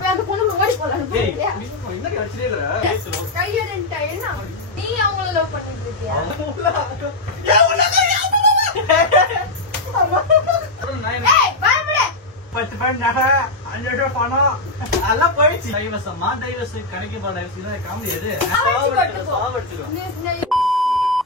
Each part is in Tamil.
போய் அந்த பொண்ணு ஓடி போலாம். என்ன கடிச்சிரேல கையடன்டா என்ன நீ அவங்கள லவ் பண்ணிட்டு இருக்கியா? ஏய் பயப்பட 10 பவுண்ட் நகை 5 ரூபாய் பணம் எல்லாம் போயிடுச்சு. டைவர்ஸ்மா டைவர்ஸ் கணக்கு பா டைவர்ஸ் இது காமெடி எது சாவடிச்சிரும்.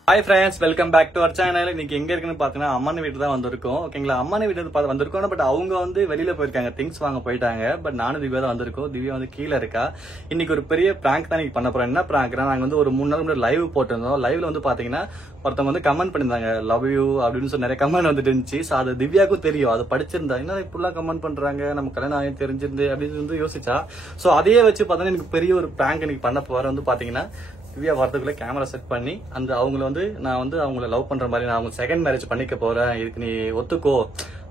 Hi friends, welcome back to our channel. இன்னைக்கு எங்க இருக்குன்னு பாத்தீங்கன்னா அம்மான வீட்டு தான் வந்திருக்கோம். ஓகேங்களா, அம்மான வீட்டு வந்திருக்கோம். பட் அவங்க வந்து வெளியில போயிருக்காங்க, திங்ஸ் வாங்க போயிட்டாங்க. பட் நானும் திவ்யா தான் வந்திருக்கோம். திவ்யா வந்து கீழே இருக்கா. இன்னைக்கு ஒரு பெரிய பிராங்க் தான் இன்னைக்கு பண்ண போறோம். என்ன பிராங்க்னா, நாங்க வந்து ஒரு 3 நாள் முன்னாடி லைவ் போட்டிருந்தோம். லைவ்ல வந்து பாத்தீங்கன்னா ஒருத்தவங்க வந்து கமெண்ட் பண்ணிருந்தாங்க, லவ் யூ அப்படின்னு சொல்லி நிறைய கமெண்ட் வந்துட்டு இருந்துச்சு. ஸோ அது திவ்யாவுக்கும் தெரியும், அது படிச்சிருந்தா என்ன இப்படிலாம் கமெண்ட் பண்றாங்க, நம்ம கல்யாணம் ஆகி தெரிஞ்சிருந்து அப்படின்னு வந்து யோசிச்சா. ஸோ அதையே வச்சு பார்த்தோன்னா எனக்கு பெரிய ஒரு பிராங்க் இன்னைக்கு பண்ண போற வந்து பாத்தீங்கன்னா, திவ்யா வரதுக்குள்ள கேமரா செட் பண்ணி அந்த அவங்கள வந்து நான் வந்து அவங்கள லவ் பண்ற மாதிரி, நான் அவங்க செகண்ட் மேரேஜ் பண்ணிக்க போறேன், இதுக்கு நீ ஒத்துக்கோ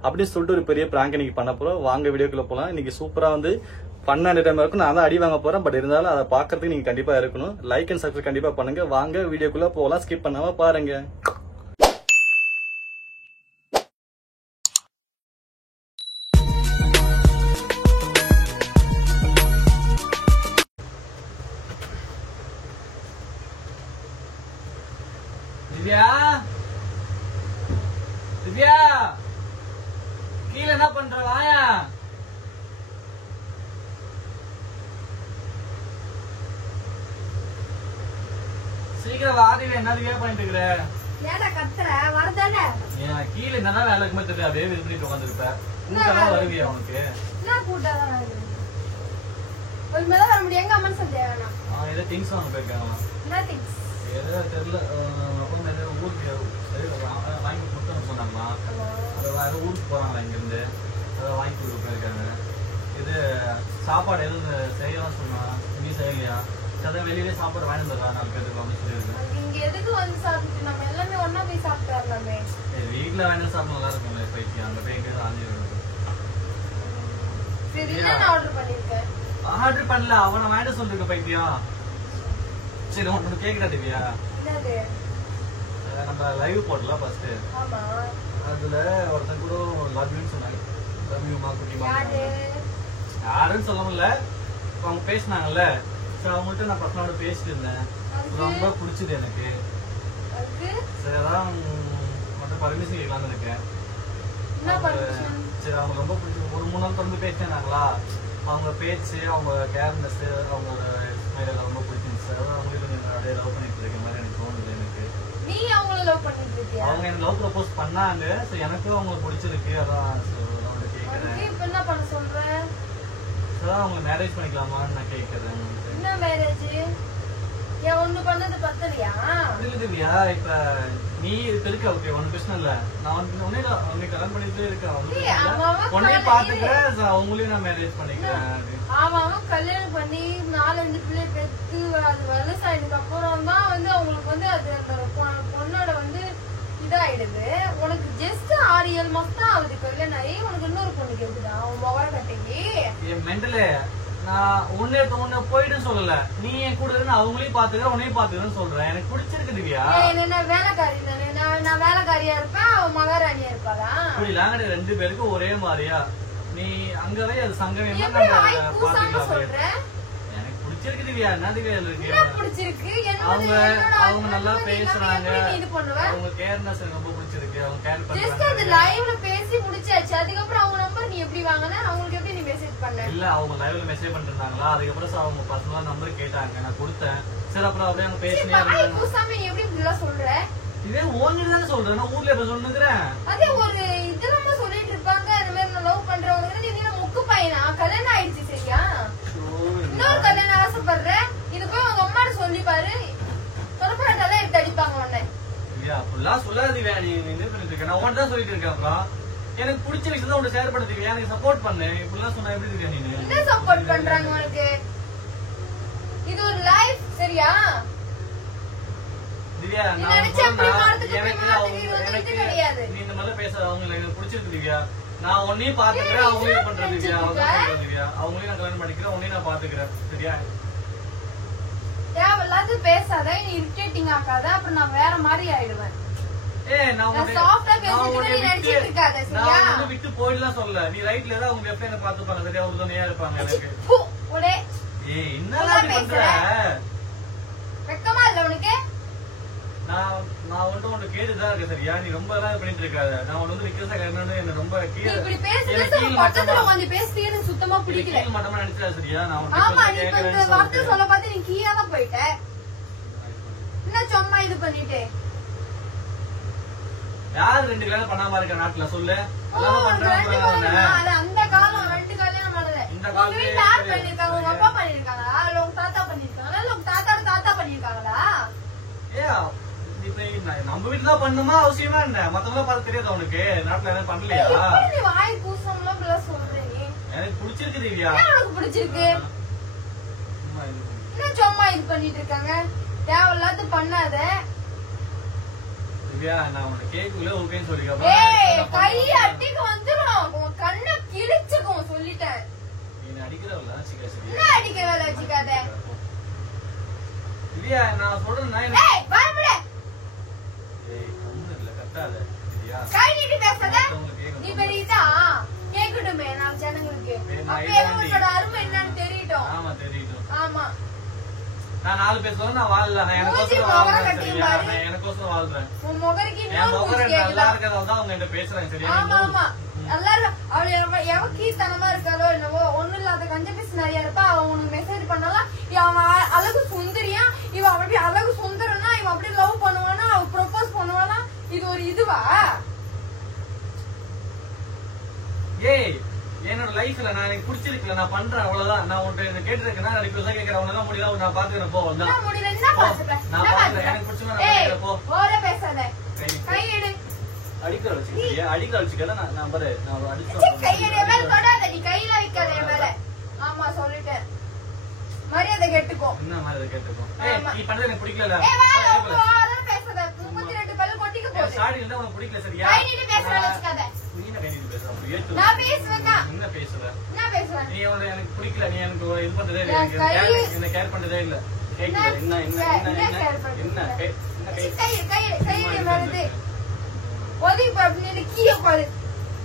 அப்படின்னு சொல்லிட்டு ஒரு பெரிய பிராங்க் இன்னைக்கு பண்ண போறோம். வாங்க வீடியோக்குள்ள போலாம். இன்னைக்கு சூப்பரா வந்து பண்ண டைம் இருக்கும். நான் தான் அடி வாங்க போறேன். பட் இருந்தாலும் அதை பாக்குறதுக்கு நீங்க கண்டிப்பா இருக்கணும். லைக் அண்ட் சப்ஸ்கிரைப் கண்டிப்பா பண்ணுங்க. வாங்க வீடியோக்குள்ள போலாம், ஸ்கிப் பண்ணாம பாருங்க. திவ்யா, திவ்யா கீழே என்ன பண்ற? வாயா. சீக்கிரம் வாதில என்ன திவ்யா பண்ணிட்டு இருக்கிற? ஏடா கத்துற வரதானே? ஏன் கீழே என்னதான் வேலை இருக்குமே தெரியல, அதே விரும்பிட்டு உட்காந்துருப்ப. கூட்டெல்லாம் வருவியா உனக்கு? என்ன கூட்டம் ஒரு மேல வர முடியும். எங்க அம்மன் சந்தியா வேணாம். ஏதோ திங்ஸ் வாங்க போயிருக்காங்களா? என்ன திங்ஸ் ஏதோ தெரியல. ஊருக்கு வாங்கி கொடுத்தோன்னு சொன்னாங்களா? அது வேற ஊருக்கு போறாங்களா இங்கிருந்து, அதை வாங்கி கொடுக்க போயிருக்காங்க. இது சாப்பாடு எதுவும் செய்யலாம் சொன்னா, நீ செய்யலையா? அதான் வெளியிலே சாப்பாடு வாங்கி வந்துடுறா 4 பேருக்கு அப்படின்னு சொல்லியிருக்கேன். இங்க எதுக்கு வந்து சாப்பிட்டு நம்ம எல்லாமே ஒன்னா போய் சாப்பிட்டு வரலாமே. வீட்டுல வாங்கி சாப்பிட நல்லா இருக்கும்ல போயிட்டு, அங்க போய் எங்கேயாவது ஆஞ்சிடும். சரி, என்ன ஆர்டர் பண்ணிருக்கேன்? ஆர்டர் பண்ணல, அவனை வாங்கிட்டு சொல்லிருக்க பைத்தியம். சரி, உன்னோட கேக்குறா திவ்யா, என்னது? நம்ம லைவ் போடல ஃபர்ஸ்ட். ஆமா, அதுல ஒருத்தன் கூட லவ் யூன்னு சொன்னாங்க. லவ் யூ மா குட்டிமா. யாருன்னு சொல்ல முடியல, அவங்க பேசினாங்கல்ல. சரி, அவங்கள்ட்ட நான் பசங்களோட பேசிட்டு இருந்தேன். ரொம்ப பிடிச்சது எனக்கு. சரி, அதான் மட்டும் பர்மிஷன் கேட்கலான்னு இருக்கேன். சரி, அவங்க ரொம்ப பிடிச்சது. ஒரு 3 நாள் தொடர்ந்து பேசினாங்களா, அவங்க பேச்சு, அவங்க கேர்னஸ், அவங்களோட ஸ்மைல் ரொம்ப பிடிச்சிருந்துச்சு. அதான் அவங்களுக்கு அப்படியே லவ் பண்ணிட்டு இருக்க மாதிரி எனக்கு தோணுது. எனக்கு நீ அவங்கள லவ் பண்ணிட்டு இருக்கியா? அவங்க எனக்கு லவ் ப்ரப்போஸ் பண்ணாங்க. சோ எனக்கும் அவங்களுக்கு பிடிச்சிருக்கு. அதான் அவங்க கேக்குறேன். இப்போ என்ன பண்ண சொல்ற? அதான் அவங்க மேரேஜ் பண்ணிக்கலாமான்னு நான் கேக்குறேன். என்ன மேரேஜ்? ஏன் ஒண்ணு பண்ணது பத்தலையா? இல்ல திவ்யா, இப்ப நீ இருக்க ஓகே, ஒன்னும் பிரச்சனை இல்ல. நான் உன்னை கல்யாணம் பண்ணிட்டு இருக்கேன். உன்னையே பாத்துக்கிறேன், அவங்களையும் நான் மேரேஜ் பண்ணிக்கிறேன். அவன் கல்யாணம் பண்ணி 4-5 பிள்ளை பெற்று அது வயசாயிடுக்கு அப்புறம் தான் வந்து அவங்களுக்கு வந்து அது அந்த பொண்ணோட வந்து இதாயிடுது. உனக்கு ஜஸ்ட் 6-7 மாசம் தான் ஆகுது கல்யாணம் ஆகி, உனக்கு இன்னொரு பொண்ணுக்கு இருக்குதா அவன் முகர கட்டைக்கு? என் மென்டலே, நான் உன்னை போயிட்டு சொல்லல, நீ என் கூட இருந்து அவங்களையும் பாத்துக்கிறேன், உன்னையும் பாத்துக்கிறேன்னு சொல்றேன். எனக்கு பிடிச்சிருக்கு திவ்யா. என்ன வேலைக்காரி தானே, நான் வேலைக்காரியா இருப்பேன், அவன் மகாராணியா இருப்பாளா? புரியல, 2 பேருக்கும் ஒரே மாதிரியா? நீ அங்கவே அது சங்கமே சொல்றேன். எனக்கு பிடிச்சிருக்கு திவ்யா. என்ன திவ்யா இருக்கு? அவங்க நல்லா பேசுறாங்க, அவங்க கேர்னஸ் எனக்கு ரொம்ப பிடிச்சிருக்கு. அவங்க கேர் பண்றாங்க. லைவ்ல பேசி முடிச்சாச்சு, அதுக்கப்புறம் அவங்க நம்பர் நீ எப்படி வாங்கின? அவங்களுக்கு எப்படி நீ மெசேஜ் பண்ண? இல்ல, அவங்க லைவ்ல மெசேஜ் பண்ணிருந்தாங்களா, அதுக்கப்புறம் அவங்க பர்சனலா நம்பர் கேட்டாங்க, நான் கொடுத்தேன். சரி, அப்புறம் அப்படியே அவங்க பேசினே எப்படி இப்படிலாம் சொல்ற? இதே ஓங்கிட்டு தானே சொல்றேன், நான் ஊர்ல எப்ப சொன்னுக்கிறேன். அதே ஒரு இதெல்லாம் சொல்லிட்டு இருப்பாங்க, இந்த மாதிரி நான் லவ் பண்றவங்க முக்கு பையனா கல்யாணம் ஆயிடுச்சு. சரியா, இன்னொரு கல்யாணம் ஆசைப்படுற, இது போய் உங்க அம்மாட்ட சொல்லி பாரு, தொலைப்படாதான் எடுத்து அடிப்பாங்க உன்னை. அப்படிலாம் சொல்லாதீங்க. நீ என்ன பண்ணிட்டு இருக்க? நான் உன்தான் சொல்லிட்டு இருக்கேன். அப்புறம் எனக்கு பிடிச்ச விஷயம் தான் ஷேர் பண்ணுவீங்க, எனக்கு சப்போர்ட் பண்ணு. இப்படிலாம் சொன்னா எப்படி இருக்க? நீ என்ன சப்போர்ட் பண்றாங்க உனக்கு? இது ஒரு லைஃப். சரியா திவ்யா, நீ இந்த மாதிரி பேச அவங்க எனக்கு பிடிச்சிருக்கு திவ்யா. நான் உன்னையும் பாத்துக்கிறேன், அவங்களையும் பண்றேன் திவ்யா. திவ்யா, அவங்களையும் நான் கல்யாணம் பண்ணிக்கிறேன், உன்னையும் நான் பாத்துக்கிறேன். சரியா, தேவையில்லாத பேசாத, நீ இரிட்டேட்டிங் ஆக்காத, அப்புறம் நான் வேற மாதிரி ஆயிடுவேன். விட்டு போயிடலாம் சொல்ல. நீ ரைட்ல அவங்க எப்ப என்ன பாத்துப்பாங்க, சரியா, உறுதுணையா இருப்பாங்க எனக்கு. ஏய் என்னடா பண்ற? வெக்கமா இல்ல உனக்கு? நான் வந்து கேட்டுதான் இருக்கேன் சரியா? நீ ரொம்ப எல்லாம் பண்ணிட்டு இருக்காத. நான் வந்து ரிக்வெஸ்டா கேட்கணும்னு என்ன ரொம்ப கீழ இப்படி பேசுறது பக்கத்துல வந்து பேசிட்டே எனக்கு சுத்தமா பிடிக்கல. கீழ மட்டமா நினைச்சா சரியா? நான் வந்து ஆமா நீ இப்ப இந்த வார்த்தை சொல்ல பார்த்து நீ கீழ தான் போயிட்ட. என்ன சும்மா இது பண்ணிட்டே? யார் 2 கல்யாணம் பண்ணாம இருக்க நாட்டுல சொல்லு? எல்லாம் பண்றாங்க. அந்த காலம் 2 கல்யாணம் பண்ணல. இந்த காலத்துல யார் பண்ணிருக்காங்க? உங்க அப்பா பண்ணிருக்காங்களா? இல்ல உங்க தாத்தா பண்ணிருக்காங்களா? இல்ல உங்க தாத்தா பண்ணிருக்காங்களா? நம்ம வீட்டுதான் பண்ணுமா அவசியமா என்ன? மத்தவங்க பார்த்து தெரியாத உனக்கு? நாட்டுல என்ன பண்ணலையா? நீ வாய் கூசம்லாம் இப்ப சொல்ற நீ. எனக்கு பிடிச்சிருக்கு திவ்யா. எனக்கு பிடிச்சிருக்கு. என்ன சும்மா இது பண்ணிட்டு இருக்காங்க? தேவையில்லாத பண்ணாத. திவ்யா நான் உன்னை கேக்குல ஓகேன்னு சொல்லிருக்கேன். ஏய் கை அடிக்கு வந்துரும். உன் கண்ணை கிழிச்சுக்கும் சொல்லிட்டேன். நீ அடிக்கிறவளா? சிக்கா சரி. என்ன அடிக்கிறவளா சிக்காத? திவ்யா நான் சொல்றேன்னா ஏய் பயப்பட. ஏய் ஒண்ணும் இல்ல கட்டாத திவ்யா. கை நீட்டி பேசாத. நீ பெரியதா கேக்கட்டுமே நான் ஜனங்களுக்கு. அப்பவே உன்னோட அருமை என்னன்னு தெரியட்டும். ஆமா தெரியட்டும். ஆமா. நான் 4 பேர் சொல்ல நான் வாழல. நான் எனக்கோசரம் வாழ்றேன் சரியா? நான் எனக்கோசரம் வாழ்றேன். உன் முகருக்கு என் இன்னொரு முகர மூஞ்சி நல்லா கேக்குதா? இருக்கறதால தான் அவங்க கிட்ட பேசுறாங்க சரியா? ஆமா ஆமா. நல்லா அவள எவ கீத்தனமா இருக்காளோ என்னவோ ஒண்ணும் இல்லாத கஞ்ச பீஸ் நிறைய இருப்பா. அவன் உனக்கு மெசேஜ் பண்ணாலும் அவன் அழகு சுந்தரியா? இவ அப்படி அழகு சுந்தரனா? இவன் அப்படி லவ் பண்ணுவானா? அவ ப்ரொபோஸ் பண்ணுவானா? இது ஒரு இதுவா? ஏய் என்னோட லைஃப்ல நான் எனக்கு பிடிச்சிருக்கல நான் பண்றேன் அவ்வளவுதான். நான் உன்கிட்ட கேட்டிருக்கேன்னா நான் ரிக்வெஸ்டா கேட்கறேன். உனதான் முடியல நான் பாத்துக்கிறேன் போ. நான் முடியல என்ன பாத்துக்கிறேன்? நான் பாத்துக்கிறேன். எனக்கு பிடிச்சமா நான் பாத்துக்கிறேன் போ. ஓட பேசாத. கை எடு. அடிக்கிற வச்சுக்கிறியா? அடிக்கிற வச்சுக்கல நான் பாரு நான் அடிச்சேன். கை எடு மேல தொடாத. நீ கையில வைக்காத என் மேல. ஆமா சொல்லிட்டேன். மரியாதை கேட்டுக்கோ. என்ன மாதிரி கேட்டுக்கோ. ஏய் நீ பண்றது எனக்கு பிடிக்கல. ஓட பேசாத. 32 பல்லு கொட்டிக்க போகுது. சாடி இல்ல உனக்கு பிடிக்கல சரியா? கை நீட்டி பேசற வச்சுக்காத. நீ என்ன கை நீட்டி பேசுற? அப்படி ஏத்து. நான் பேசுவேனா? என்ன பேசுற? என்ன பேசுறேன்? நீ எனக்கு பிடிக்கல. நீ எனக்கு இது பண்றதே இல்ல. என்ன கேர் பண்றதே இல்ல. கேக்குது என்ன கை வருது ஒதுங்கி பாரு கீழே பாரு.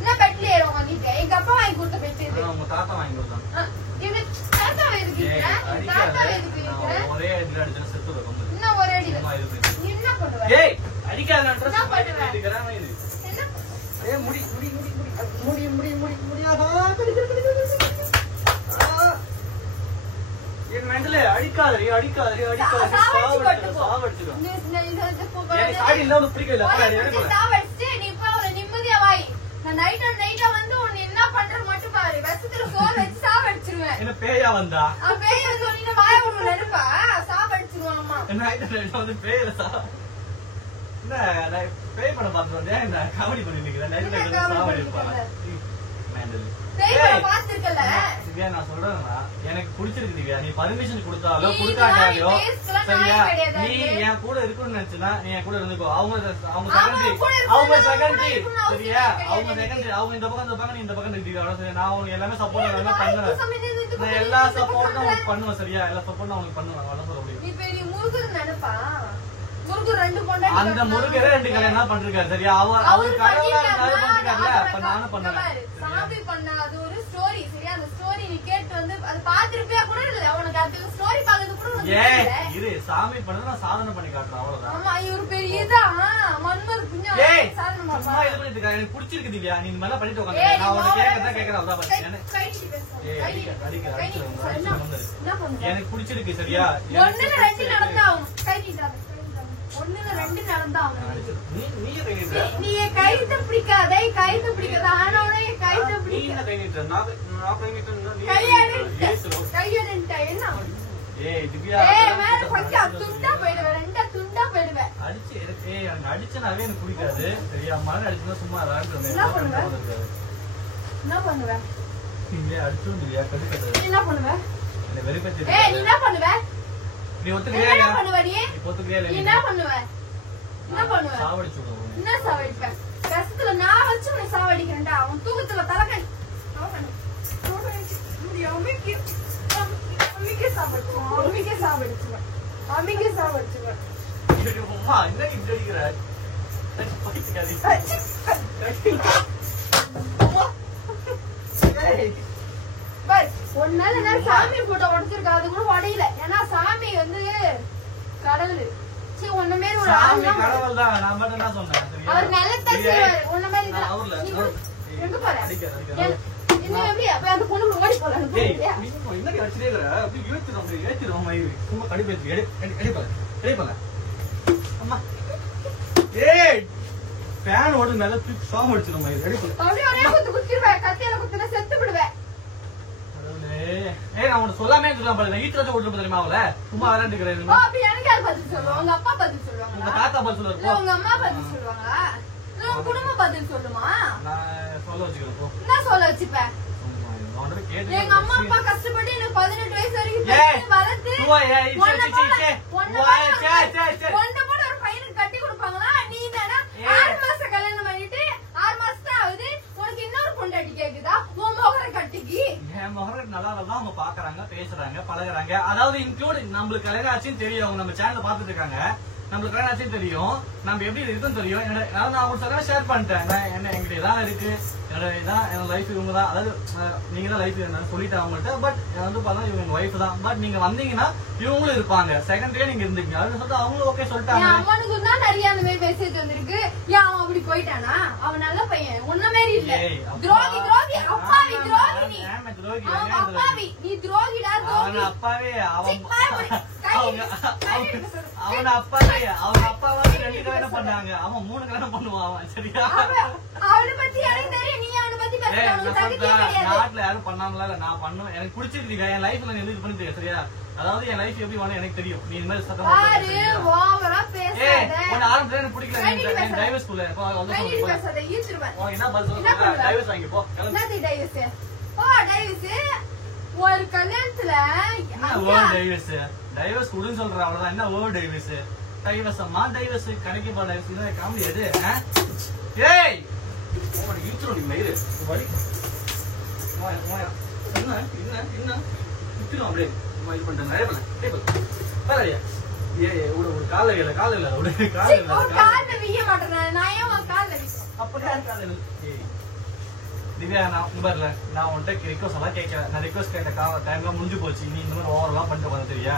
என்ன பெட்ல ஏறும் வந்துட்டு எங்க அப்பா வாங்கி கொடுத்த பெட் இது. உங்க தாத்தா வாங்கி கொடுத்தான். இவனுக்கு தாத்தா எதுக்கு? தாத்தா எதுக்கு? ஒரே அடியில அடிச்சா செத்து போகும். என்ன ஒரே அடியில? நீ என்ன பண்ணுவ? ஏய் அடிக்காத ட்ரெஸ் பண்ணிட்டு இருக்கறானே இது. என்ன? ஏய் முடி என் மெண்டலே அடிக்காதே சாவடிச்சுக்கோ. ஏய் சாடி இல்ல உனக்கு பிடிக்கல. சாவடிச்சு நீ இப்ப ஒரு நிம்மதியா வாய். நான் நைட்டா வந்து உன்னை என்ன பண்றது மட்டும் பாரு. வசத்துல சோறு வச்சு சாவடிச்சிருவேன். என்ன பேயா வந்தா? பேய வந்து நீ வாய விடுற நெருப்பா சாவடிச்சிருவான் அம்மா. நைட் வந்து பேயில என்ன பேய் படம் பார்த்து வந்தேன். என்ன காமெடி பண்ணிட்டு இருக்கேன். நைட்ல சாவடி இருப்பாங்க. மெண்டல் திவ்யா நான் சொல்றேன்னா எனக்கு பிடிச்சிருக்கு திவ்யா. நீ பர்மிஷன் கொடுத்தாலோ கொடுக்காட்டாலோ சரியா? நீ என் கூட இருக்கணும்னு நினைச்சுனா நீ என் கூட இருந்துக்கோ. அவங்க செகண்டரி சரியா? அவங்க இந்த பக்கம் நீ இந்த பக்கம் இருக்கு. நான் உனக்கு எல்லாமே சப்போர்ட் பண்ணுவேன். நான் எல்லா சப்போர்ட்டும் உனக்கு பண்ணுவேன் சரியா? எல்லா சப்போர்ட்டும் உனக்கு பண்ணுவேன். அவ்வளவு சொல்ல முடியும். அந்த முருகரே 2 கல்யாணம் பண்றாரு சரியா? அவர் கடவுளா பண்றாருல. அப்ப நானும் பண்ணுவேன். சாமி பண்ண அது ஒரு ஸ்டோரி சரியா? அந்த ஸ்டோரி நீ கேட்டு வந்து அது பாத்துருப்பியா கூட இல்ல. உனக்கு அந்த ஸ்டோரி பாக்குறது கூட உனக்கு தெரியல. இரு சாமி பண்ணது நான் சாதனை பண்ணி காட்டுறேன் அவ்வளவுதான். ஆமா இவரு பெரிய இதா மன்மர் புண்ணியம் சாதனை சும்மா இது பண்ணிட்டு இருக்க. எனக்கு பிடிச்சிருக்கு திவ்யா. நீ இந்த மாதிரி பண்ணிட்டு உட்காந்து நான் உனக்கு கேட்கறதா கேட்கறேன். அதான் பாரு எனக்கு பிடிச்சிருக்கு சரியா? 1 2 நடந்தாவும் கை நீட்டாத. 1 2 நடந்தாவும் நீ கைத்த பிடிக்காத ஆனோட கைத்த பிடிக்காத. என்ன ஏய் திவ்யா மேல கொஞ்சம் துண்டா போயிடுவேன். 2 துண்டா போயிடுவேன். அடிச்சனாவே எனக்கு பிடிக்காது சரியா? மரம் அடிச்சுனா சும்மா என்ன பண்ணுவேன்? அடிச்சும் திவ்யா கடுக்கது. என்ன பண்ணுவேன்? வெறுப்பேத்தி நீ என்ன பண்ணுவ? நீ ஒத்துக்கிறியா? என்ன பண்ணுவ நீ? ஒத்துக்கிறியா? நீ என்ன பண்ணுவ? சாவடிச்சுடுவோம். என்ன சாவடிப்பேன்? கசத்துல நான் வச்சு உன்னை சாவடிக்கிறேன்டா. அவன் தூக்கத்துல தலைக்கணி சாவடிச்சுவேன். அம்மா என்ன இப்படி அடிக்கிற? 1 நாள் என்ன சாமி போட்டோ உடைச்சிருக்கா, அது கூட உடையல. ஏன்னா சாமி வந்து கடவுள். சரி ஒன்ன மாதிரி ஒரு ஆள் தான். கடவுள் தான். நான் மட்டும் என்ன சொன்னேன்? அவர் நல்லதா செய்வார். ஒன்ன மாதிரி தான். எங்க போற? என்ன எப்படி அப்ப அந்த பொண்ணு ஓடி போறானு புரியல. நீ என்ன வச்சிட்டே இருக்கற? அப்படி ஏத்திரோம் மயிரு. சும்மா கடிபேத்தி எடி போல. அம்மா. ஏய் ஃபேன் ஓடு மேல தூக்கி சாம் அடிச்சிரோம் மயிரு. எடி போல. அப்படியே ஒரே குத்துவே. கத்தியில குத்துனா செத்து விடுவே. ஏய் நான் உனக்கு சொல்லாமே இருக்கலாம் பாரு. நான் ஈட்ல வச்சு ஓடுறது தெரியுமா அவள? சும்மா விளையாண்டுக்கறேன். ஓ அப்ப எனக்கு யார் பதில் சொல்லுவாங்க? உங்க அப்பா பதில் சொல்லுவாங்க. உங்க தாத்தா பதில் சொல்லுவாரு. இல்ல உங்க அம்மா பதில் சொல்லுவாங்க. இல்ல உங்க குடும்பம் பதில் சொல்லுமா? நான் சொல்ல வச்சுக்கிறேன் போ. என்ன சொல்ல வச்சுப்ப? எங்க அம்மா அப்பா கஷ்டப்பட்டு எனக்கு 18 வயசு வரைக்கும் பெத்து வளர்த்து ஒண்ணு போல ஒரு பையனுக்கு கட்டி கொடுப்பாங்களா? நீ தானே 6 மாசம் கல்யாணம் பண்ணிட்டு 6 மாசம் தான் ஆகுது, உனக்கு இன்னொரு பொண்டாட்டி கேக்குதா? உன் முகரை கட்டிக்கு என் முகரை நல்லா தான் அவங்க பாக்குறாங்க, பேசுறாங்க, பழகுறாங்க. அதாவது இன்க்ளூட் நம்மளுக்கு கல்யாணம் ஆச்சுன்னு தெரியும். அவங்க நம்ம சேனல் பாத்துட்டு இருக்காங்க. நம்மளுக்கு கல்யாணம் ஆச்சுன்னு தெரியும். நம்ம எப்படி இருக்குன்னு தெரியும். நான் அவங்க சொல்ல ஷேர் பண்ணிட்டேன். என்ன எங்கிட்ட இதான் இருக்கு, என்னோட லைஃப் இவங்க தான். அதாவது நீங்க தான் லைஃப் சொல்லிட்டு அவங்கள்ட்ட. பட் வந்து பார்த்தா இவங்க ஒய்ஃப் தான். பட் நீங்க வந்தீங்கன்னா இவங்களும் இருப்பாங்க. செகண்டரியா நீங்க இருந்தீங்க அப்படின்னு சொல்லிட்டு அவங்களும் ஓகே சொல்லிட்டாங்க. அவனுக்கு தான் நிறைய அந்த மாதிரி மெசேஜ் வந்திருக்கு. ஏன் அவன் அப்படி போயிட்டானா? அவன் நல்ல பையன், உன்ன மாதிரி இல்ல. துரோகி துரோகி அப்பாவி துரோகி நீ. அப்பாவி நீ துரோகிடா துரோகி. அப்பாவே அவன் அப்பாவே அவங்க அப்பாவை 2 கல்யாணம் பண்ணாங்க. அவன் 3 கல்யாணம் பண்ணுவான். சரியா? அவனை பத்தி எனக்கு தெரியும். நீ அவனை பத்தி நாட்டுல யாரும் பண்ணாங்களா? இல்ல நான் பண்ணுவேன். எனக்கு பிடிச்சிருக்கு. என் லைஃப்ல நான் எது பண்ணிட்டு சரியா? அதாவது என் லைஃப் எப்படி வேணும் எனக்கு தெரியும். நீ இந்த மாதிரி சத்தம் ஆரம்பத்துல எனக்கு பிடிக்கல. டைவர்ஸ் ஸ்கூல்ல என்ன பதில் டைவர்ஸ் வாங்கி போ. ஒரு கல்யாணத்துல டைவர்ஸ் குடுன்னு சொல்ற அவ்வளவுதான். என்ன ஓ டைவர்ஸ் டைவர்ஸ் அம்மா டைவர்ஸ் கணக்கு பா டைவர்ஸ் காமெடி எது? ஏய் இழுத்துரும் நீ மயிறு வலி என்ன என்ன என்ன இழுத்துரும் அப்படியே இது பண்றேன். நிறைய பண்ண ஒரு கால இல்ல கால இல்ல ஒரு கால விய மாட்டேன். நான் ஏன் கால அப்படி திவ்யா நான் உங்கர்ல நான் உன்கிட்ட ரிக்வஸ்ட் எல்லாம் கேட்கல. நான் ரிக்வஸ்ட் கேட்ட டைம்லாம் முடிஞ்சு போச்சு. நீ இந்த மாதிரி ஓவரெல்லாம் பண்ணிட்டு வந்த சரியா?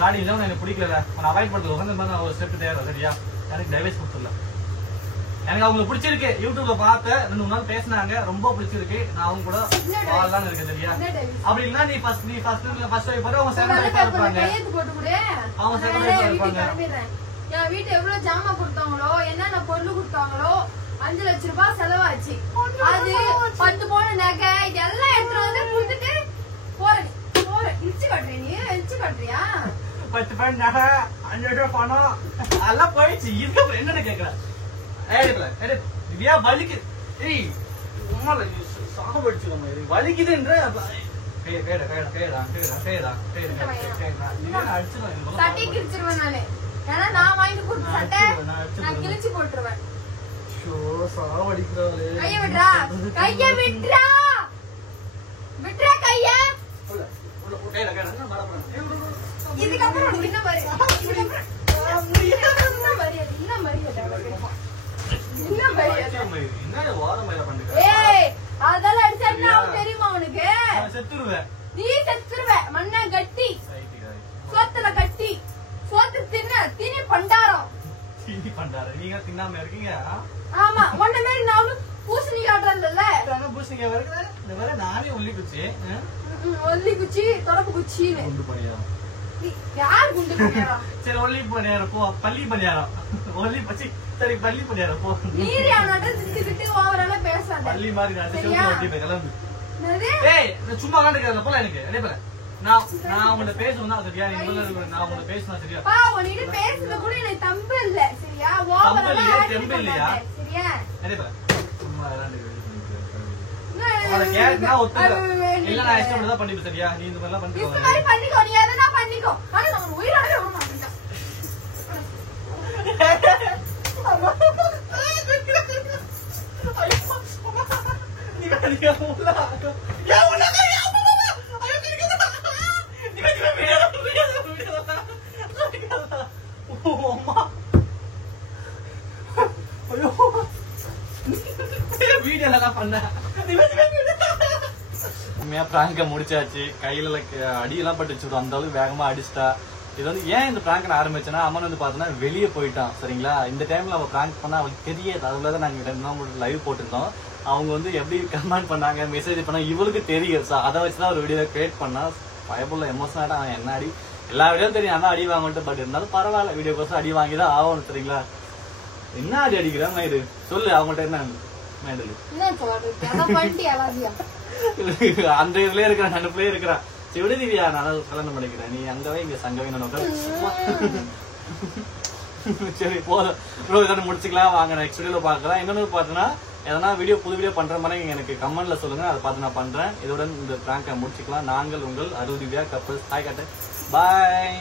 சாரி இல்லை எனக்கு பிடிக்கல. நான் அவாய்ட் பண்றது வந்து இந்த மாதிரி நான் ஒரு ஸ்டெப் தேவை சரியா? எனக்கு டைவர்ஸ் கொடுத்துடல. எனக்கு அவங்களுக்கு பிடிச்சிருக்கு. யூடியூப்ல பார்த்த 2 நாள் பேசினாங்க. ரொம்ப பிடிச்சிருக்கு. நான் அவங்க கூட வாழலாம் இருக்கேன் சரியா? அப்படி இல்லைன்னா நீ ஃபர்ஸ்ட் போட்டு அவங்க செகண்ட் இருப்பாங்க. அவங்க செகண்ட் இருப்பாங்க. என் வீட்டு எவ்வளவு ஜாமா கொடுத்தாங்களோ, என்னென்ன பொருள் கொடுத்தாங்களோ 5 லட்சம் ரூபாய் செலவாச்சு. அது 10 பவுன் நகை இதெல்லாம் எடுத்து வந்து கொடுத்துட்டு போறேன். இடிச்சு கட்டுறேன். நீ இடிச்சு கட்டுறியா? 10 பவுன் நகை 5 லட்சம் பணம் அதெல்லாம் போயிடுச்சு. இதுக்கு என்னன்னு கேட்கல. திவ்யா வலிக்கு சாப்பிடுச்சு வலிக்குதுன்ற சட்டை கிழிச்சிருவேன் நானு. ஏன்னா நான் வாங்கி கொடுத்த சட்டை நான் கிழிச்சு போட்டுருவேன். கைய விட்றா கைய விட்றா விட்றா கைய. இதுக்கப்புறம் என்ன அதெல்லாம் அடிச்சா தெரியுமா உனக்கு? நீ செத்துருவ. மண்ண கட்டி சோத்துல கட்டி சோத்து தின்னு பண்டாரம். நீங்க தின்னாம இருக்கீங்க. ஆமா ஒன்ன மாதிரி நானும் பூசணி காட்டுறதுல பூசணிக்காய் வருது. இந்த வேற நானே உள்ளி குச்சி தொடப்பு குச்சின்னு குண்டு பணியாரம். யார் குண்டு பணியாரம்? சரி ஒல்லி பணியாரம் போ. பள்ளி பணியாரம் ஒல்லி பச்சி. சரி பள்ளி பணியாரம் போ. நீர் அவனோட திட்டு ஓவரால பேசாத. பள்ளி மாதிரி நான் கிளம்பு. ஏய் சும்மா விளையாண்டுக்கிறத போல எனக்கு அதே போல நான் உங்களை பேசணும் தான் சரியா? நான் உங்களை பேசணும் சரியா? உன்கிட்ட பேசுறது கூட எனக்கு தம்பு இல்ல சரியா? தெம்பு இல்லையா? சரியா? அதே போல சும்மா விளையாண்டு இல்ல நான் இஷ்டப்பட்டு பண்ணிப்பேன் சரியா? நீ இந்த மாதிரிலாம் பண்ணிக்கோ. நீ எதனா பண்ணிக்கோ. ஆனா நம்ம உயிரோட விட மாட்டேன். வீடியோ பண்ண பொறுமையா பிராங்க முடிச்சாச்சு. கையில அடியெல்லாம் பட்டு வச்சுடும், அந்த அளவுக்கு வேகமா அடிச்சிட்டா. இது வந்து ஏன் இந்த பிராங்க் நான் ஆரம்பிச்சேன்னா, அம்மன் வந்து பாத்தீங்கன்னா வெளியே போயிட்டான் சரிங்களா. இந்த டைம்ல அவ பிராங்க் பண்ணா அவளுக்கு தெரியாது. அதுலதான் நாங்க 2 நாள் லைவ் போட்டிருந்தோம். அவங்க வந்து எப்படி கமெண்ட் பண்ணாங்க, மெசேஜ் பண்ணா இவளுக்கு தெரியும். அதை வச்சுதான் ஒரு வீடியோ கிரியேட் பண்ணா. பயப்புள்ள எமோஷனாடா அவன் என்ன அடி, எல்லா வீடியோ தெரியும் ஆனா அடி வாங்கிட்டு. பட் இருந்தாலும் பரவாயில்ல, வீடியோ கோசம் அடி வாங்கிதான் ஆகணும் சரிங்களா. என்ன அடி அடிக்கிறேன் மயிறு சொல்லு, அவங்கள்ட்ட என்ன மேடல் அந்த இதுலயே இருக்கிறான், நடுப்புலயே இருக்கிறான். சிவடி திவ்யா, நான் கல்யாணம் பண்ணிக்கிறேன், நீ அங்கவே இங்க சங்கவே நான். சரி போதும் ப்ரோ, இதோட முடிச்சுக்கலாம் வாங்க. நெக்ஸ்ட் வீடியோல பாக்கலாம். இன்னொன்னு பாத்தீங்கன்னா எதனா புது வீடியோ பண்ற மாதிரி எனக்கு கமெண்ட்ல சொல்லுங்க, அதை பார்த்து நான் பண்றேன். இதோட இந்த பிராங்கை முடிச்சுக்கலாம். நாங்கள் உங்கள் அருள் திவ்யா கப்பல்ஸ். ஹாய் காட்டு, பாய்.